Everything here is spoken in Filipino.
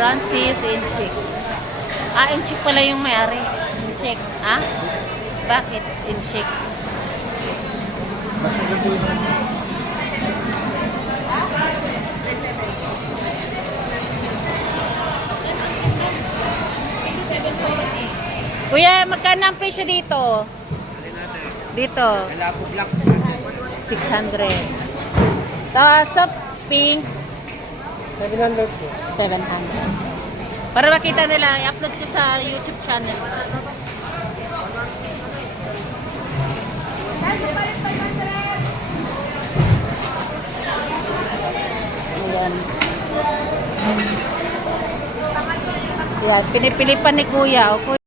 Francis Inchik. Inchik pala yung may-ari. Inchik. Bakit Inchik? Kuya, magkano ang presyo dito? Dito. Lapo black 600. Sa pink, 700 po. 700. Para makita nila, i-upload ko sa YouTube channel. Ayan. Ayan, pinipilipan ni Kuya. O, Kuya.